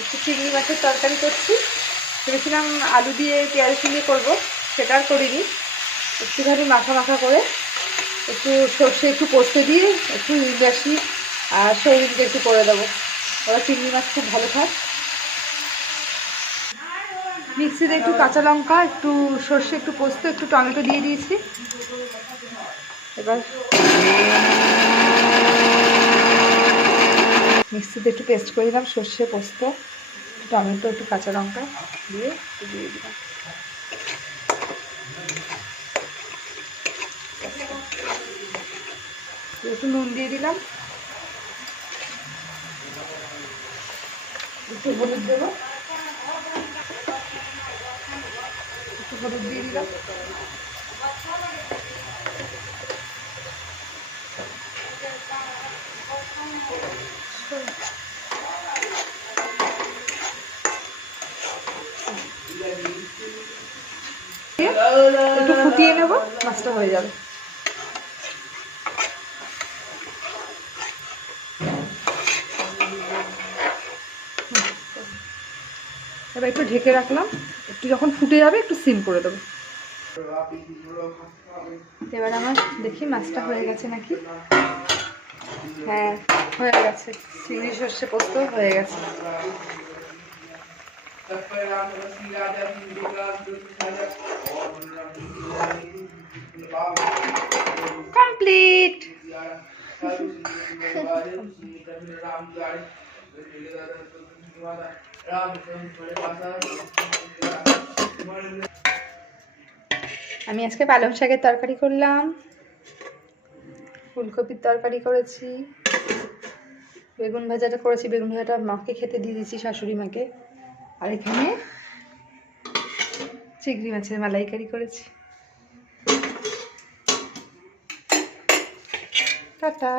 একটু চিংড়ি মাছের তরকারি করছি। ভেবেছিলাম আলু দিয়ে পেঁয়াজ দিয়ে করবো, সেটা আর করিনি। একটুখানি মাখা মাখা করে একটু সর্ষে একটু পোস্তে দিয়ে একটু ইলিশি আর সয়াবিনকে একটু করে দেবো। ওরা চিংড়ি মাছ খুব ভালো খায়। মিক্সিতে একটু কাঁচা লঙ্কা, একটু সর্ষে, একটু পোস্ত, একটু টমেটো দিয়ে দিয়েছি। এবার মিক্সিতে একটু পেস্ট করে দিলাম সর্ষে, পোস্ত, টমেটো, একটু কাঁচা লঙ্কা দিয়ে দিয়ে দিলাম। একটু নুন দিয়ে দিলাম, একটু হলুদ দেবো, একটু হলুদ দিয়ে দিলাম। একটু ফুটিয়ে নেবো, মাছটা হয়ে যাবে। এবার একটু ঢেকে রাখলাম, একটু যখন ফুটে যাবে একটু সিম করে দেবো। এবার আমার দেখি মাছটা হয়ে গেছে নাকি। হ্যাঁ, হয়ে গেছে। চিংড়ি সর্ষে পোস্ত হয়ে গেছে। কমপ্লিট। আমি আজকে পালং শাকের তরকারি করলাম, ফুলকপির তরকারি করেছি, বেগুন ভাজাটা করেছি। বেগুন ভাজাটা মাকে খেতে দিয়ে দিয়েছি, শাশুড়ি মাকে। আর এখানে চিংড়ি মাছের মালাইকারি করেছি। টাটা।